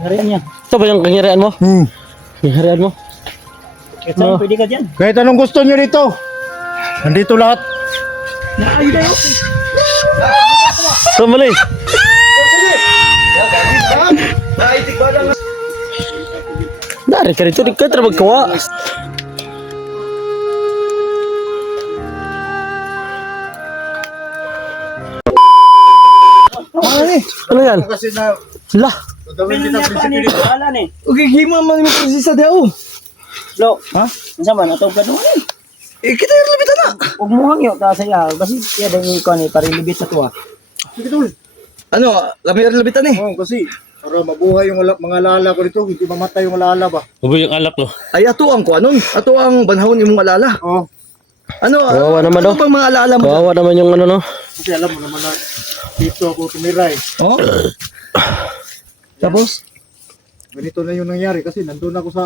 Harian niya. Ito ba yung kangyarian mo? Kangyarian mo? Kahit saan pwede ka dyan. Kahit anong gusto nyo dito. Nandito lahat. Ay, tayo. Ito mali. Dari ka rito, di ka trabag kawa. Ano yan? Kasi na, Lah. dadawin kita prinsipyo dito. Wala ni. Okay, gima man yung prosesa daw. Lo. Ha? Unsa man atong plano ni? Eh, kita yung labitan na. Ug mo hangyo ta sa iya. Basi iya dai ko ni para libit sa tuwa. Sige tol. Ano, kami yung labitan eh. Oo, kasi para mabuhay yung mga lala ko dito, hindi mamatay yung lala ba? Ubo yung alak lo. Ay, ato ang kuanon. Ato ang banhawon imong alala. Oo. Ano, Kawawa naman, ano oh. bang mga alala mo? Kawawa naman yung ano no. Kasi alam mo naman na dito ako tumira eh. Oh? Tapos? Ganito na yung nangyari kasi nandun ako sa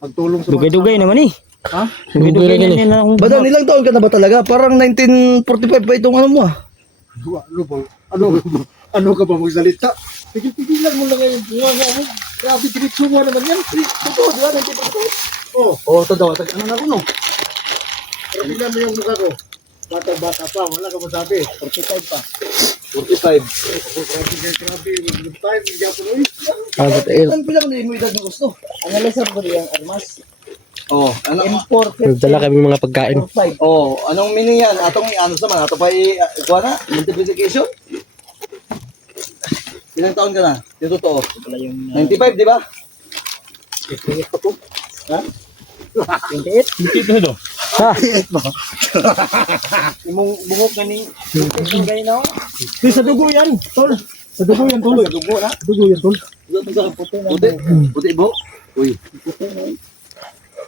pagtulong sa Dugay-dugay naman eh. Ha? Dugay-dugay na ni. Badang ilang taon ka na ba talaga? Parang 1945 pa itong ano mo ah. Ano ba? Ano ka ba magsalita? Tigil-tigilan mo lang ngayon. Nga. Grabe, tinitsunga naman yan. Totoo, di ba? Oo. Oh, totoo. Ano na ko no? Pero tingnan mo yung mukha ko. Bata-bata pa, wala ka masabi. 45 pa. 45. Grabe, yung time, hindi ako na Ano pila ka na mo edad ng gusto? Ang alisab ko di ang armas. Oh, ano? M4 Nagdala kami mga pagkain. 5. Oh, anong meaning yan? Atong ano naman? Ato pa ikuha na? Multiplication? Ilang taon ka na? Yung totoo. Wala yung 95, di ba? 28 pa po. Ha? 28? Dito do. Ha? Imong bungok na ni. Dugay na. Di, sa dugo yan, tol. Sa dugo yan, tol. Sa dugo na? Dugo yan, tol. Puti. Puti bo. Uy.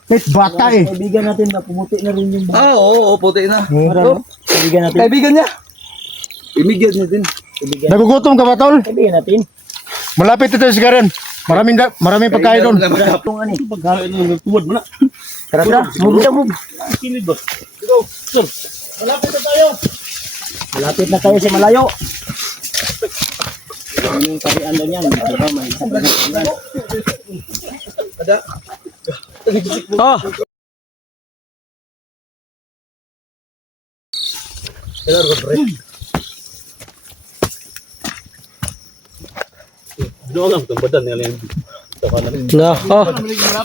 Kahit bata eh. Kaibigan natin na pumuti na rin yung bungok. Ah, oo, puti na. Para kaibigan natin. Kaibigan niya. Imigyan niya din. Nagugutom ka ba, tol? Kaibigan natin. Malapit ito si Karen. Maraming pagkain doon. Itong ano eh. Pagkain ng tuwad mo na. Tara tara. Move na move. Kinid ba? Sir. Malapit na tayo. Malapit na tayo sa malayo. Yung tarian doon yan. Diba may isang ganyan. Ah. Na, oh.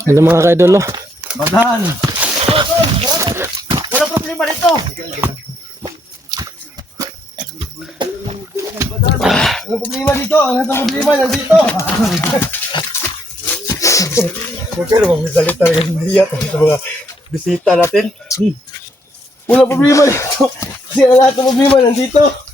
Ano mga kaidol, oh. Bagan. Wala problema dito. Ano problema dito? Ano problema yan dito? Huwag ka naman magsalita ng hindi yan sa mga bisita natin. Wala problema dito. Kasi ang lahat ng problema nandito.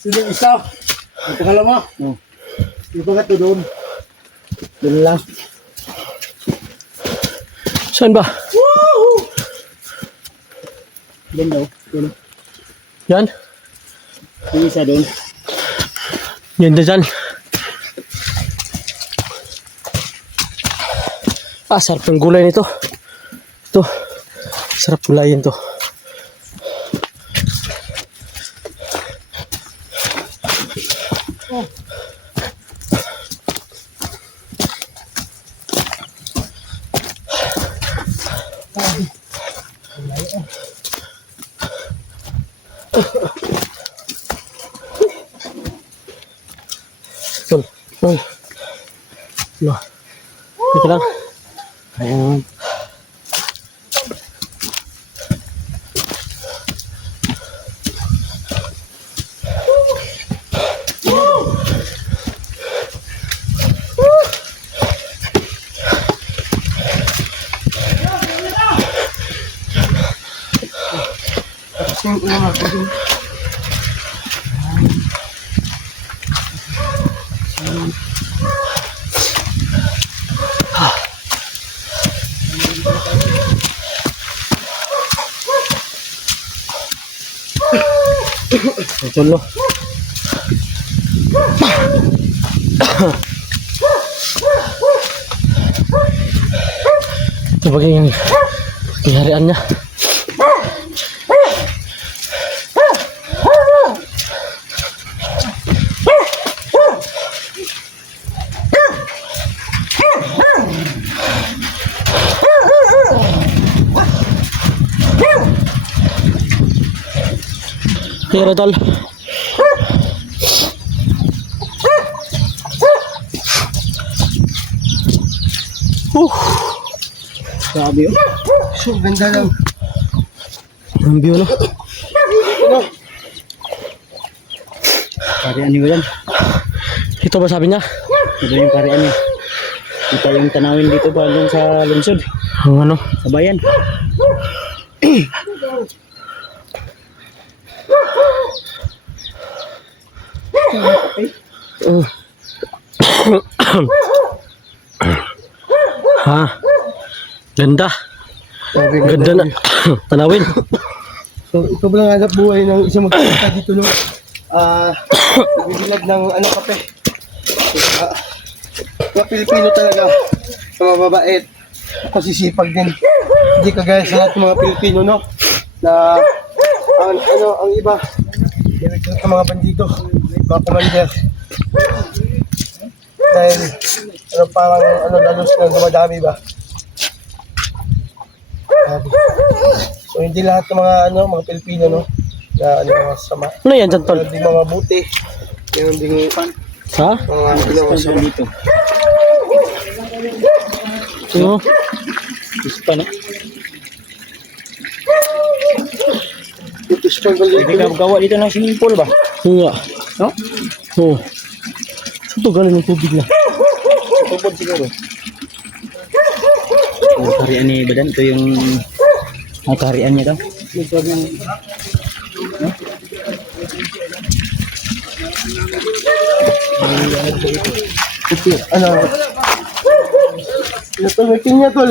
Sino yung isa? Ang pangalan mo? Yung pangatlo doon. Doon lang. Saan ba? Doon daw. Doon. Yan? Yung isa doon. Yan dyan. Ah, sarap ng gulay nito. Ito. Sarap gulayin to. Tol. Tol. No. Dito lang. Ayan. Tulo. Ito bagay yung kiharian niya. Here, tol. Sabi yun. So, ganda lang. Ang view, no? Karian niyo yan. Ito ba sabi niya? Ito yung karian niya. Kita yung tanawin dito pa doon sa lungsod. Ang ano? Sa bayan. Ha? Ganda. Ganda na. Tanawin. So, ito ba lang hanap buhay ng isang magkakita dito, no? Nagbibilag ng ano kape. Mga Pilipino talaga. Mga mabait. Masisipag din. Hindi kagaya sa lahat ng mga Pilipino, no? Na ang iba, direkto sa mga bandido, mga commander. Dahil parang lalos na dumadami ba? So hindi lahat ng mga Pilipino, no? Na mga sama. Ano yan dyan, tol? Meron din mga buti. Meron din Ha? mga masama. Dito. Ano? Ispa na. Ito struggle Hindi ka gawa dito ng swimming pool ba? Oo nga. No? Oo. Ito galing ng tubig na. Tubod siguro. Ang karian ni Badan. Ito yung karian niya daw. Ano tol, may pinya tol.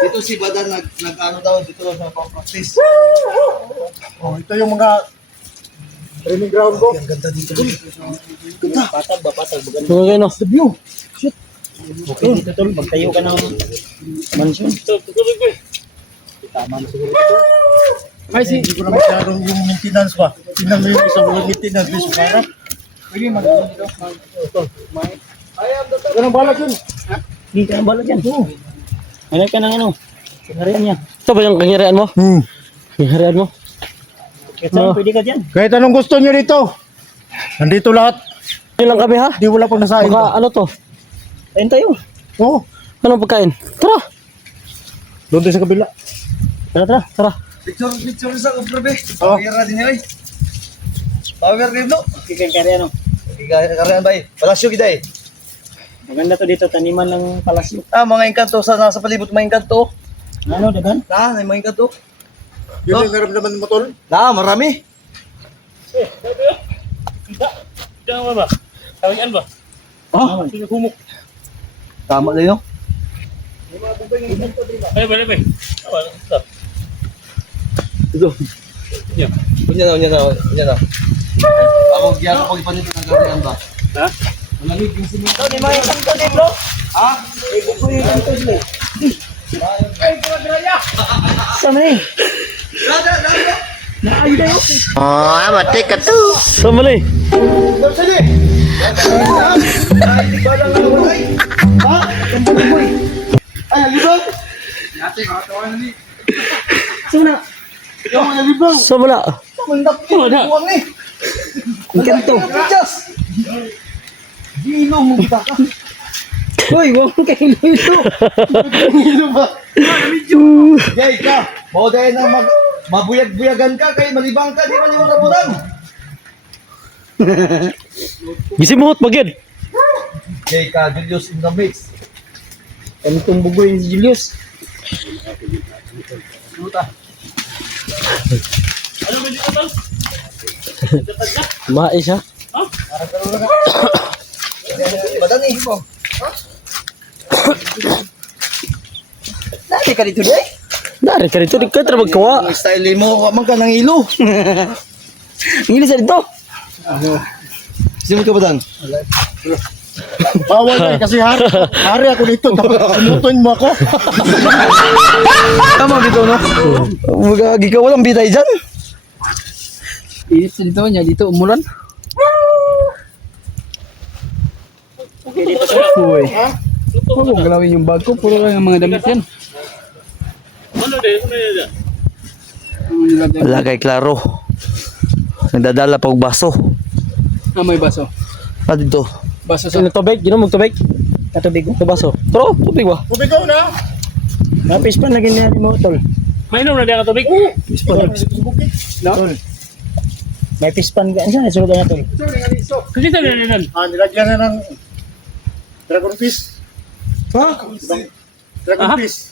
Dito si Badar nag-ano daw dito sa practice. Oh, ito yung mga training ground ko. Ang ganda dito. Patag ba? Patag ba? Ano kayo, no? The view. Okay dito tol. Magtayo ka ng mansion. Tama na siguro ito. Kasi hindi ko na masyadong yung maintenance ba. Tingnan mo yung isang mga maintenance dito sa para. Pwede mag-ito. Ganun balak yun. Hindi ka ng balot yan. Hanap ka ng ano. Karian niya. Ito ba yung kaharian mo? Kaharian mo? Kahit saan pwede ka dyan. Kahit anong gusto nyo dito. Nandito lahat. Yun lang kami, ha? Di wala pang nasain. Baka ano to? Ayun tayo. Oo. Anong pagkain? Tara! Doon tayo sa kabila. Tara, tara, tara. Picture sa kumpre. Oh. Power din ay. Power game no. Karian no. Karian bay. Palasyo kita eh. Maganda to dito. Taniman ng palasyo. Mga engkanto sa nasa palibot mga engkanto. Ano dagan? May mga engkanto. Yun yung naramdaman mo tol. Marami. Diyan ba? Tawian ba? Oh, Humok. tama na yun. Ay, bale. Ito. Unya na. Ako giyan ko ipanito ng karian ba. Ha? Malamig yung simento. Ito, di mga kanto din, bro. Ha? Ito yung kanto din. Saan na eh? Naayda yun. Saan mali? Sige. Ay, alibang. Saan na? Yung alibang. Saan mala? Wala. Ang kanto. Just. Gino mo ba ka? Uy, huwag kang kahilo-hilo. Hilo ba? Jay ka, mao dahil na mabuyag-buyagan ka kay malibang ka, di man yung rabutan. Gisimuhot magid. Jay ka, Julius in the mix. Kami itong bugoy si Julius. Mais ha. Badan eh, mo. Lagi ka dito, Day. Dari ka dito, di ka tra magkawa. Ang style mo, man ka ng ilo. Ang ilis dito. Sino ka badan? Bawal na kasi hari ako dito. Tumutuin mo ako. Tama dito, no? Magagi ka, walang bitay dyan. Ilis dito niya, dito umulan. Okay, dito sa Uy. Huwag mong galawin yung bag ko, puro lang ang mga damit yan. Wala kay klaro. Nagdadala pa og baso. Ah, may baso. Pa dito. Baso sa... Sino tubig? Ginom mag tubig. Katubig ko. Ito baso. Tro, tubig ba? Kubigaw na. Napis pa, lagyan na mo, tol. Mainom na diyan tubig. No? May pispan ka. Saan nasulog na, tol? Kasi tayo na. Nilagyan na ng dragon fish. Ha? Dragon fish.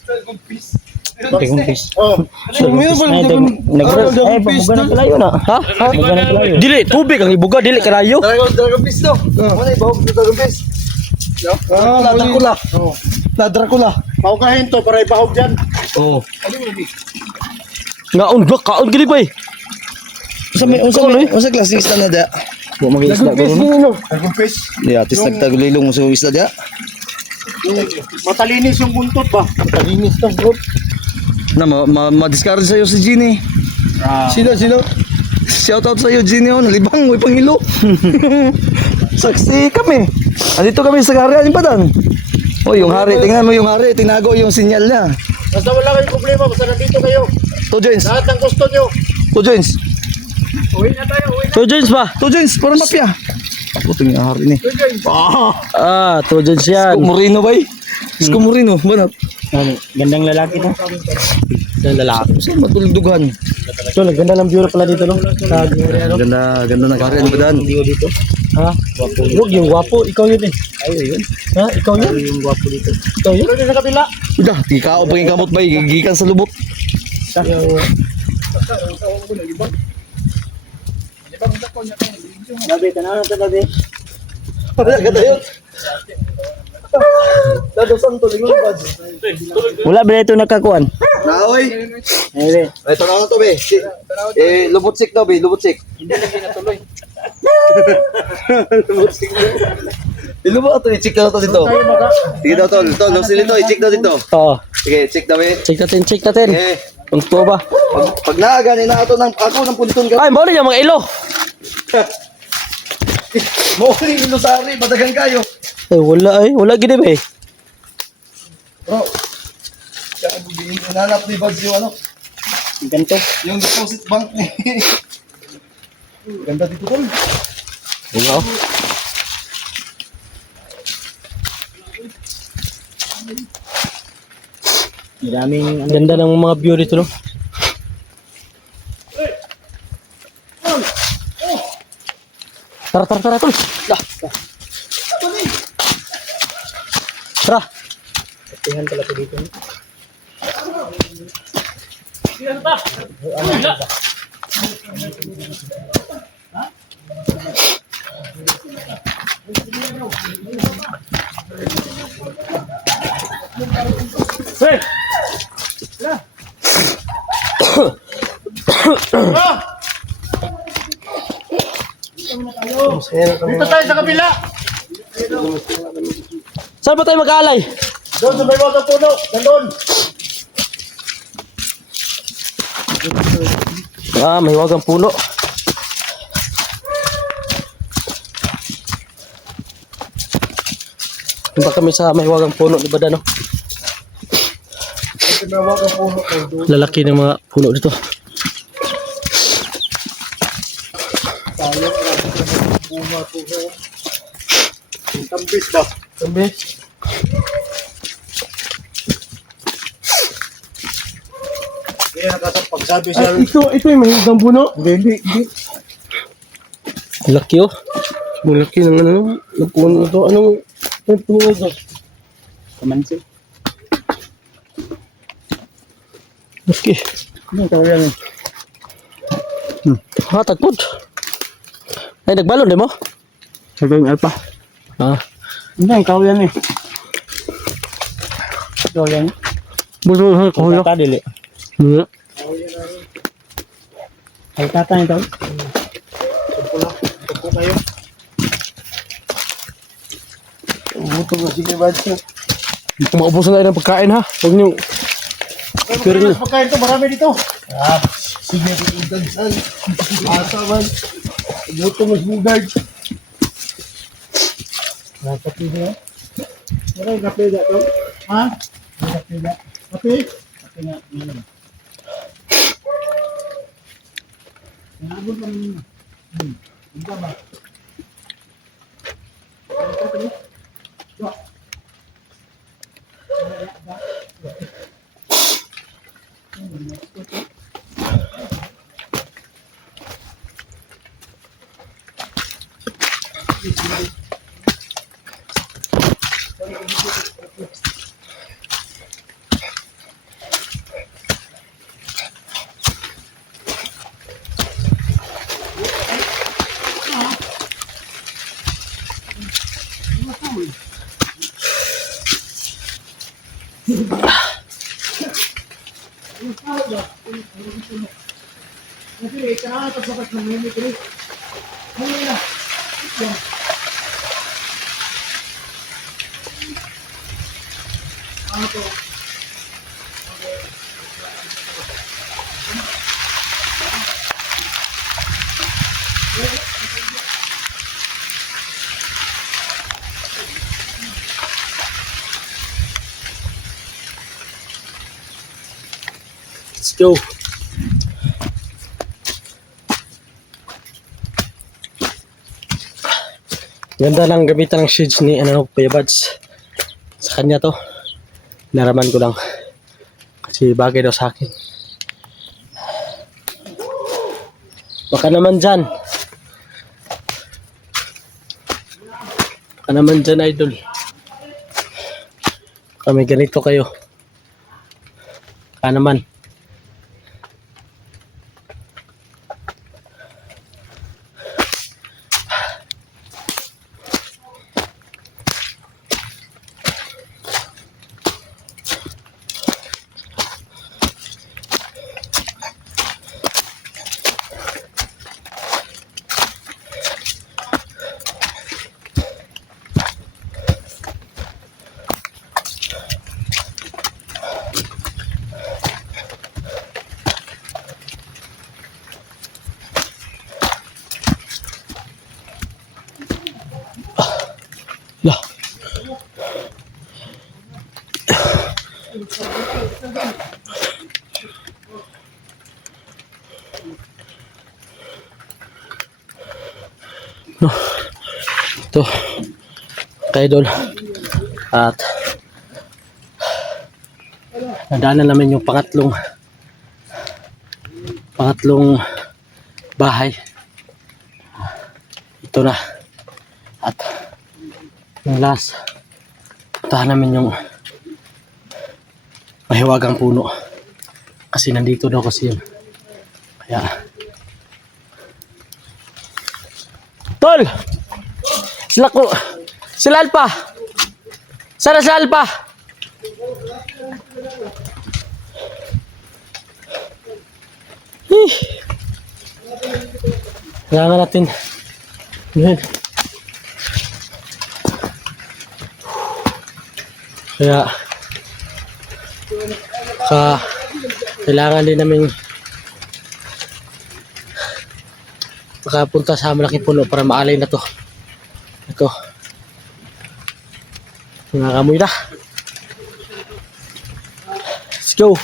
Tigong pis. Oh. Ay, pabuga na pala yun, ah. Ha? Pabuga na pala yun. Dili, tubig ang ibuga, dili kalayo. Dragon fish to. Ano ibawag sa dragon fish? La Dracula. La Dracula. Paukahin to para ipahog dyan. Oo. Ngaon ba kaon gili ba eh? Unsa klase isda na da? Wa mag-isda Dragon fish gano'n. ninyo. Dragon fish. Di atis nagtagulilong mo sa isda da. Matalinis yung buntot ba? Matalinis to, bro. Na ma-discard sa'yo si Ginny. Sino? Shout out sa'yo Ginny, oh, nalibang, may pangilo. Saksi kami. Andito kami sa karyan pa dan. Oh, yung hari, tingnan mo yung hari, tinago yung sinyal niya. Basta wala kayong problema, basta nandito kayo. Two joints, Lahat ng gusto nyo. two joints. Uwi na tayo, uwi na. Two joints ba? Two joints, para mapya. Ako tingin ang hari ni. Ah, two joints yan. Kumurino ba eh? Kumurino, banat. Ano, gandang lalaki to. Yan lalaki. Saan matuldugan? Tol, ganda ng view pala dito, no? Sa Ganda ng karyan ba dan? view dito. Ha? Huwag yung gwapo, ikaw yun eh. Ayun, yun. Ha? Ikaw yun? Yung gwapo dito. Ikaw yun? Uwi na sa kabila. Udah, di ka o paging kamot ba eh, gigikan sa lubot. Gabi, tanaw na gabi. Wala ka tayo. Dadosan to, lingon ba? Wala ba ito nakakuan? Naoy. Ayun, Ay, tanaw na to, be. Lubot sik daw, be. Lubot sik. Lubot sik. Ilubot to, i-check na to dito. Sige daw, tol. Tol, sili to, i-check daw dito. Oo. Sige, check daw, be. Check natin, check natin. Sige. Kung to ba? Pag naagan, ako ng punton ka. Ay, mo yung mga ilo. Mawali, ilusari, madagan kayo. Ay, wala eh. Wala gini ba eh. Bro, kaya nanap ni Buds yung ano, ganito. yung deposit bank ni. Ganda dito, tol. Wala oh. Maraming ano. Ganda ng mga view dito, no? Tara, tara, tara, tol. Tara. Tingnan pala ito dito. Dito tayo sa kabila. Saan ba tayo mag-aalay? Doon sa may wagang puno. Nandun. Ah, may wagang puno. Punta kami sa may wagang puno, di ba no? Sa may wagang puno. Lalaki ng mga puno dito. Tambis ba? Tambis. Kaya nakasapagsabi siya. Ay, ito yung mahigang puno. Hindi. Laki oh. Malaki ng ano, ng puno ito. Anong puno ito? Kamansi. Laki. Ano ito yan eh? Ha, tagpod. Ay, nagbalon din mo? Sabi yung alpa. Ah. Hindi, ikaw yan eh. Ikaw yan. Buso ha, kuya. Tata dili. Iya. Ay tata nito. Tupo kayo. Buto na sige ba siya? Maubusan tayo ng pagkain ha. Huwag niyo. Pero mas pagkain to, marami dito. Ah, sige, itansan. Asa man. Buto mas bugard. Kape niya. Wala yung kape na to. Ha? May kape na. Kape? Kape na. Nabot pa naman. Ang ba? Let's go. Ganda lang gamitan ng shades ni Kuya Buds. Sa kanya to. Naraman ko lang. Kasi bagay daw sa akin. Baka naman dyan. Baka naman dyan, idol. Kami ganito kayo. Baka naman. Lah. No. Ito. Kaidol. At nadaanan namin yung pangatlong bahay. Ito na. At yung last, puntahan namin yung mahiwagang puno. Kasi nandito daw kasi yun. Kaya, Tol! Sila Alpa! Sana sa Alpa! Kailangan natin. Yan. Kaya kailangan din namin makapunta sa malaking puno para maalay na to. Ito. Nangangamoy na. Let's go.